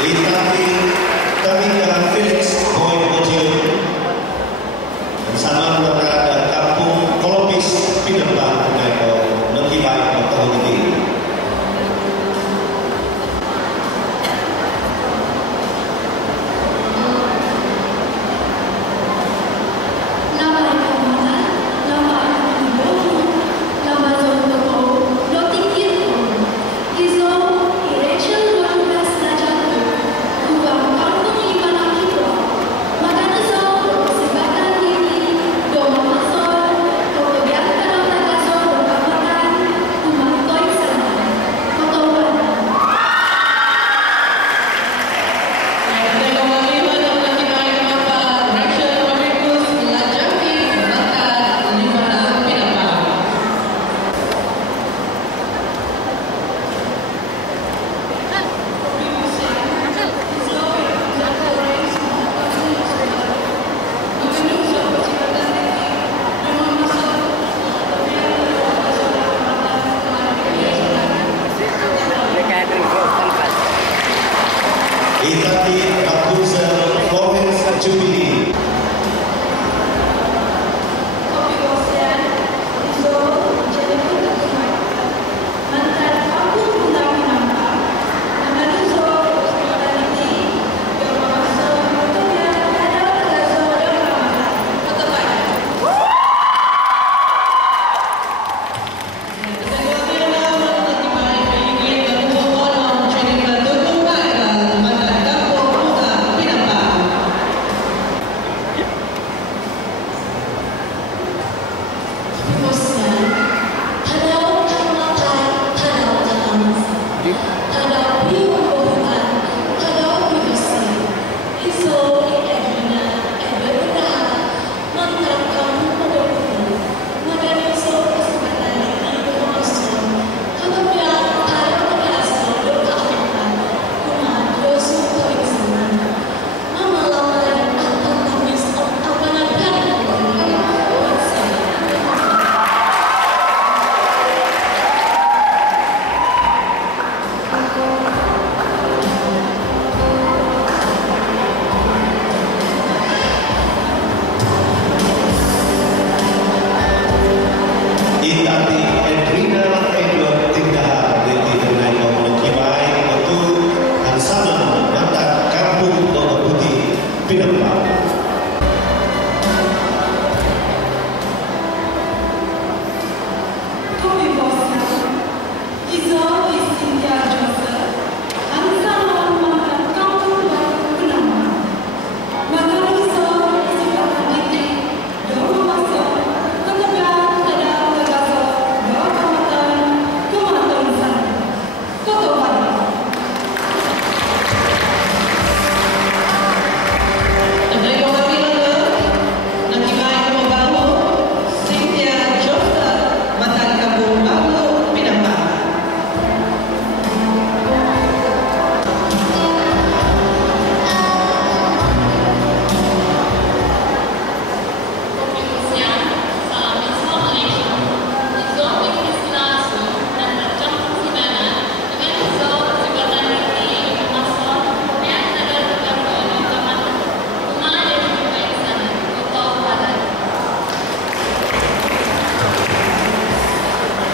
Itati Tamika Felix Boy Bojil bersama berada Kampung Kolopis Pinembang Naiko Nekibai tahun ini. Itati Rapunzel Florence Jubilee.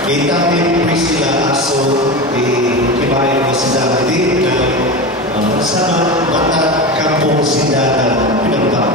Itati Priscilla Aso di Kibai Sidang ini dan bersama Mata Kampung Sindanan Pinembang.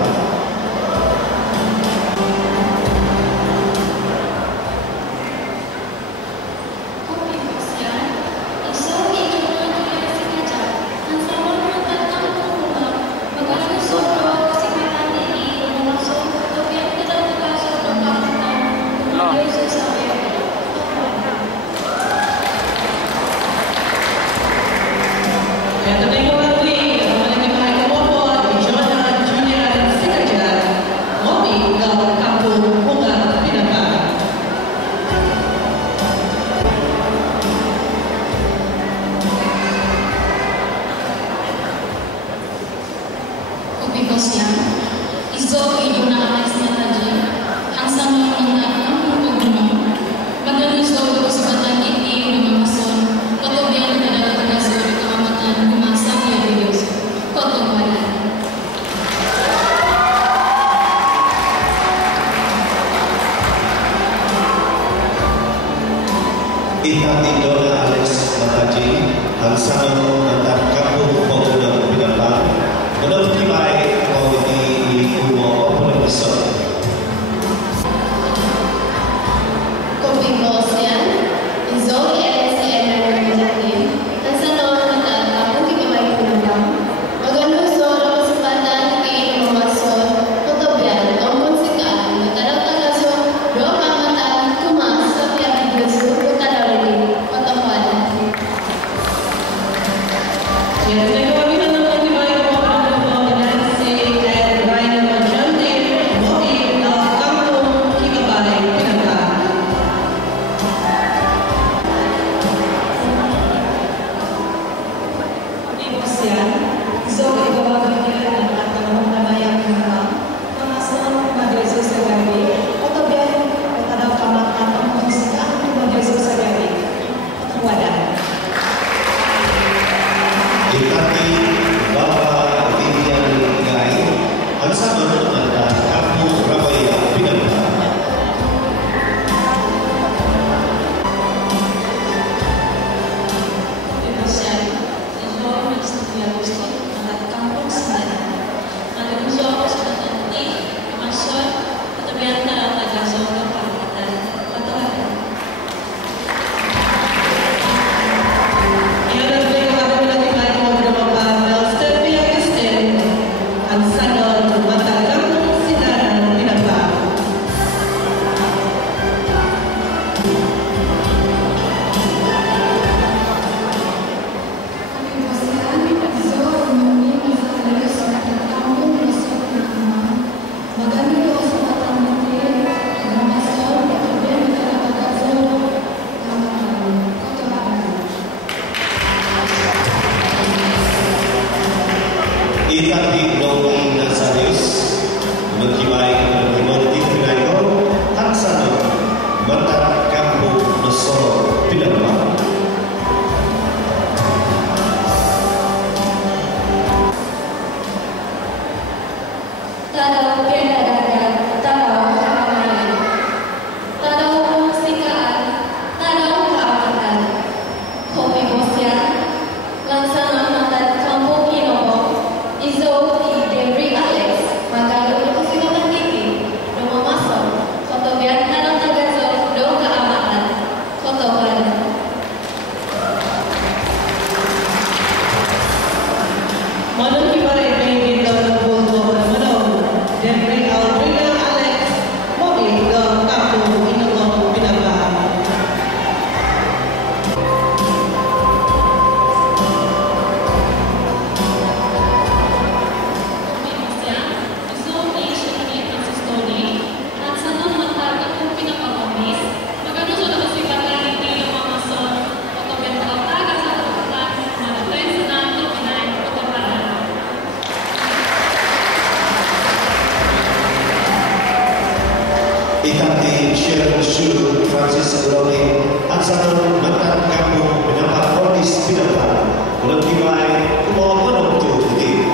Izo iduna alasnya tadi, hangsa meminta untuk gunung. Badan izo bersebatan ini dengan mason, atau biar tidak terasa di kecamatan Gumasang. Ikati Syekh Syul Francis Lori Aksanul Mantan Kampung mendapat vonis pidana dalam nilai kumon menentu ini.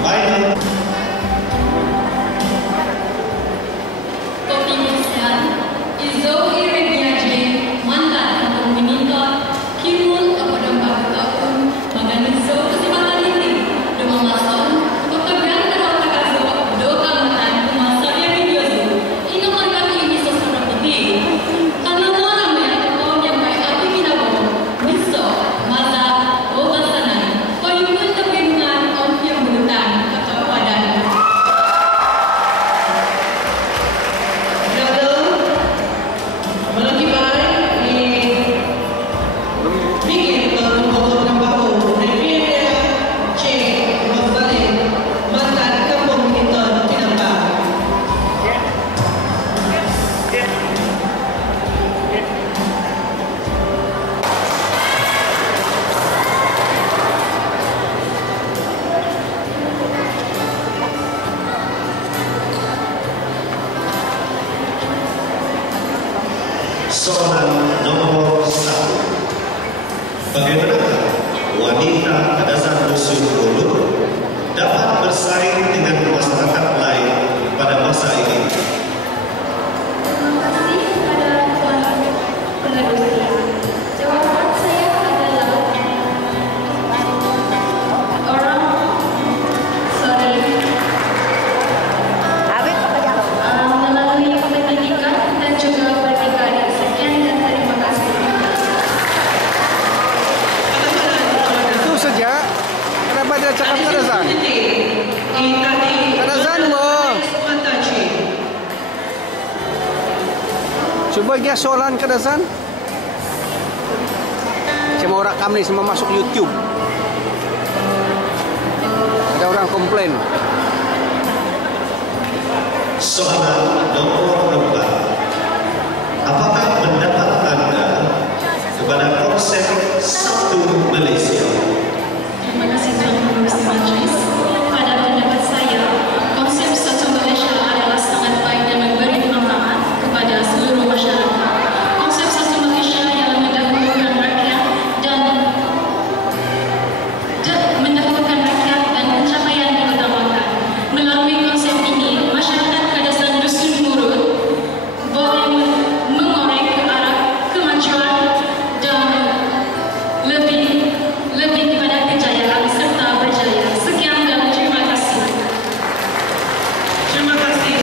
Permainan Topi Musian Izo Iribiaji Mantan Kampung Miningkot Kimul kepada Mbak Tahun Menganizo kesempatan ini dengan mason pekerjaan dalam tagazo doka menan kumasa yang video ini mereka ini sesuatu putih karena orang yang tahu yang baik hati kita bawa miso masa doka sana koyukan kebingungan om yang berhutang atau padan. soalan nomor 1. Bagaimanakah wanita Kadazan Dusun Hulu dapat bersaing dengan masyarakat lain pada masa ini? Terima kasih kepada Tuan Pengerusi. Jawapan saya adalah melalui pendidikan dan juga berdikari. Sekian dan terima kasih. Itu saja. Kenapa dia cakap Kadazan? Kadazan mo. Cuba dia soalan Kadazan. Macam mau rakam nih semua masuk YouTube. Ada orang komplain. Soalan nomor 4. Apakah pendapat Anda kepada konsep Satu Malaysia? Terima kasih Tuan Pengerusi Majlis. Pada pendapat saya, konsep Satu Malaysia adalah sangat baik dan memberi manfaat kepada seluruh masyarakat. Konsep Satu Malaysia yang mendahulukan rakyat dan pencapaian diutamakan. Melalui konsep ini, masyarakat Kadazan Dusun Murut boleh mengorek ke arah kemajuan dan lebih